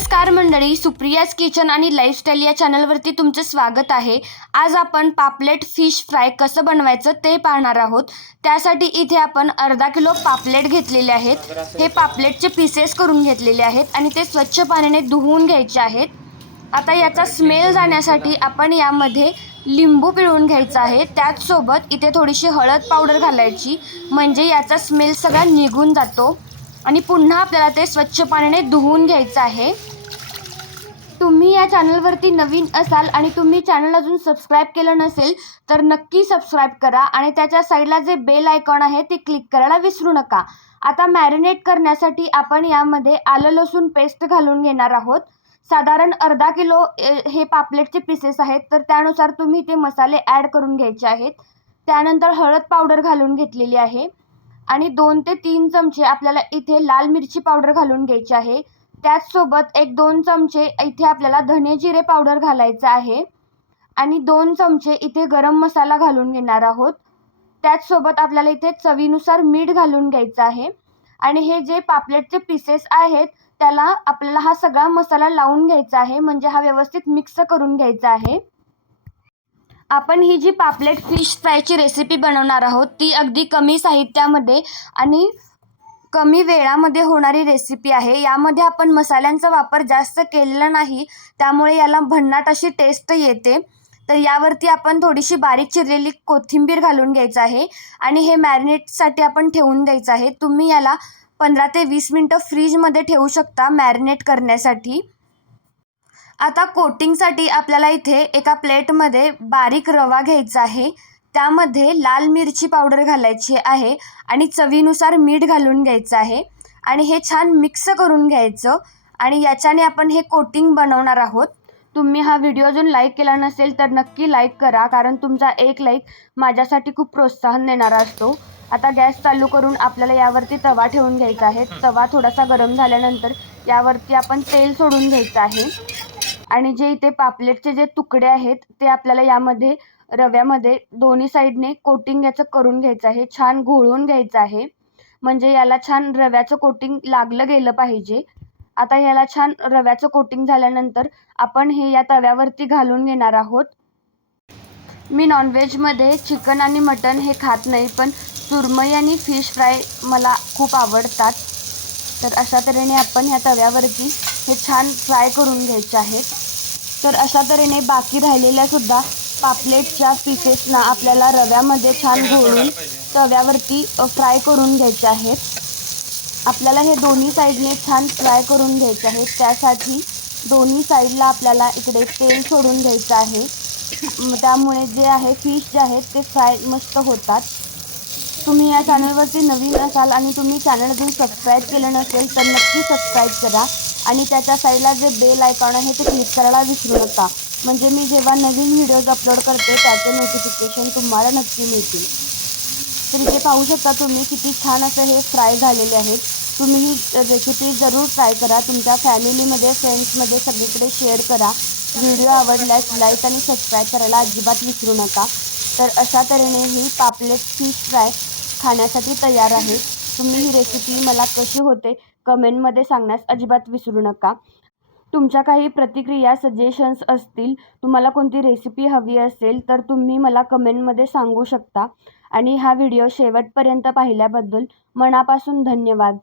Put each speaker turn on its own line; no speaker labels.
नमस्कार मंडळी सुप्रियाज किचन आणि लाईफस्टाईल या चॅनलवरती तुमचं स्वागत आहे. आज आपण पापलेट फिश फ्राय कसं बनवायचं ते पाहणार आहोत. त्यासाठी इथे आपण अर्धा किलो पापलेट घेतलेले आहेत. हे पापलेटचे पीसेस करून घेतलेले आहेत आणि ते स्वच्छ पाण्याने धुवून घ्यायचे आहेत. आता याचा स्मेल जाण्यासाठी आपण यामध्ये लिंबू पिळून घ्यायचा आहे. त्याचसोबत इथे थोडीशी हळद पावडर घालायची. म्हणजे याचा स्मेल सगळा निघून जातो. आणि पुन्हा आपल्याला ते स्वच्छ पाण्याने धुवून घ्यायचं आहे. तुम्ही या चॅनलवरती नवीन असाल आणि तुम्ही चॅनल अजून सबस्क्राईब केलं नसेल तर नक्की सबस्क्राईब करा आणि त्याच्या साईडला जे बेल आयकॉन आहे ते क्लिक करायला विसरू नका. आता मॅरिनेट करण्यासाठी आपण यामध्ये आलं लसूण पेस्ट घालून घेणार आहोत. साधारण अर्धा किलो हे पापलेटचे पीसेस आहेत तर त्यानुसार तुम्ही ते मसाले ॲड करून घ्यायचे आहेत. त्यानंतर हळद पावडर घालून घेतलेली आहे. आणि दोन ते तीन चमचे आपल्याला इथे लाल मिरची पावडर घालून घ्यायची आहे. त्याचसोबत एक दोन चमचे इथे आपल्याला धने जिरे पावडर घालायचं आहे. आणि दोन चमचे इथे गरम मसाला घालून घेणार आहोत. त्याचसोबत आपल्याला इथे चवीनुसार मीठ घालून घ्यायचं आहे. आणि हे जे पापलेटचे पीसेस आहेत त्याला आपल्याला हा सगळा मसाला लावून घ्यायचा आहे. म्हणजे हा व्यवस्थित मिक्स करून घ्यायचा आहे. आपण ही जी पापलेट फिश फ्रायची रेसिपी बनवणार आहोत ती अगदी कमी साहित्यामध्ये आणि कमी वेळामध्ये होणारी रेसिपी आहे. यामध्ये आपण मसाल्यांचा वापर जास्त केलेला नाही त्यामुळे याला भन्नाट अशी टेस्ट येते. तर यावरती आपण थोडीशी बारीक चिरलेली कोथिंबीर घालून घ्यायचं आहे आणि हे मॅरिनेटसाठी आपण ठेवून द्यायचं आहे. तुम्ही याला पंधरा ते वीस मिनटं फ्रीजमध्ये ठेवू शकता मॅरिनेट करण्यासाठी. आता कोटिंगसाठी आपल्याला इथे एका प्लेटमध्ये बारीक रवा घ्यायचा आहे. त्यामध्ये लाल मिरची पावडर घालायची आहे आणि चवीनुसार मीठ घालून घ्यायचं आहे. आणि हे छान मिक्स करून घ्यायचं आणि याच्याने आपण हे कोटिंग बनवणार आहोत. तुम्ही हा व्हिडिओ अजून लाईक केला नसेल तर नक्की लाईक करा कारण तुमचा एक लाईक माझ्यासाठी खूप प्रोत्साहन देणारा असतो. आता गॅस चालू करून आपल्याला यावरती तवा ठेवून घ्यायचा आहे. तवा थोडासा गरम झाल्यानंतर यावरती आपण तेल सोडून घ्यायचं आहे. आणि जे इथे पापलेटचे जे तुकडे आहेत ते आपल्याला यामध्ये रव्यामध्ये दोन्ही साईडने कोटिंग याचं करून घ्यायचं आहे. छान घोळून घ्यायचं आहे. म्हणजे याला छान रव्याचं कोटिंग लागलं गेलं पाहिजे. आता ह्याला छान रव्याचं कोटिंग झाल्यानंतर आपण हे या तव्यावरती घालून घेणार आहोत. मी नॉनव्हेजमध्ये चिकन आणि मटन हे खात नाही पण सुरमई आणि फिश फ्राय मला खूप आवडतात. तर अशा तऱ्हेने आपण ह्या तव्यावरती हे छान फ्राय करून घ्यायचे आहेत. तर अशा तऱ्हेने बाकी राहिलेल्यासुद्धा पापलेटच्या पीसेसना आपल्याला रव्यामध्ये छान घोळून तव्यावरती फ्राय करून घ्यायचे आहेत. आपल्याला हे दोन्ही साईडने छान फ्राय करून घ्यायचे आहेत. त्यासाठी दोन्ही साईडला आपल्याला इकडे तेल सोडून घ्यायचं आहे. त्यामुळे जे आहे फिश जे आहेत ते फ्राय मस्त होतात. तुम्ही या चॅनलवरती नवीन असाल आणि तुम्ही चॅनल अजून सबस्क्राईब केलं नसेल तर नक्की सबस्क्राईब करा. आणि त्याच्या साईडला जे बेल आयकॉन आहे ते क्लिक करायला विसरू नका. म्हणजे मी जेव्हा नवीन व्हिडिओज अपलोड करते त्याचे नोटिफिकेशन तुम्हाला नक्की मिळतील. तर इथे पाहू शकता तुम्ही किती छान असं हे फ्राय झालेले आहेत. तुम्ही ही रेसिपी जरूर ट्राय करा. तुमच्या फॅमिलीमध्ये फ्रेंड्समध्ये सगळीकडे शेअर करा. व्हिडिओ आवडल्यास लाईक आणि सबस्क्राईब करायला अजिबात विसरू नका. तर अशा तऱ्हेने ही पापलेट फिश फ्राय खाण्यासाठी तयार आहे. तुम्ही ही रेसिपी मला कशी होते कमेंटमध्ये सांगण्यास अजिबात विसरू नका. तुमच्या काही प्रतिक्रिया सजेशन्स असतील तुम्हाला कोणती रेसिपी हवी असेल तर तुम्ही मला कमेंटमध्ये सांगू शकता. आणि हा व्हिडिओ शेवटपर्यंत पाहिल्याबद्दल मनापासून धन्यवाद.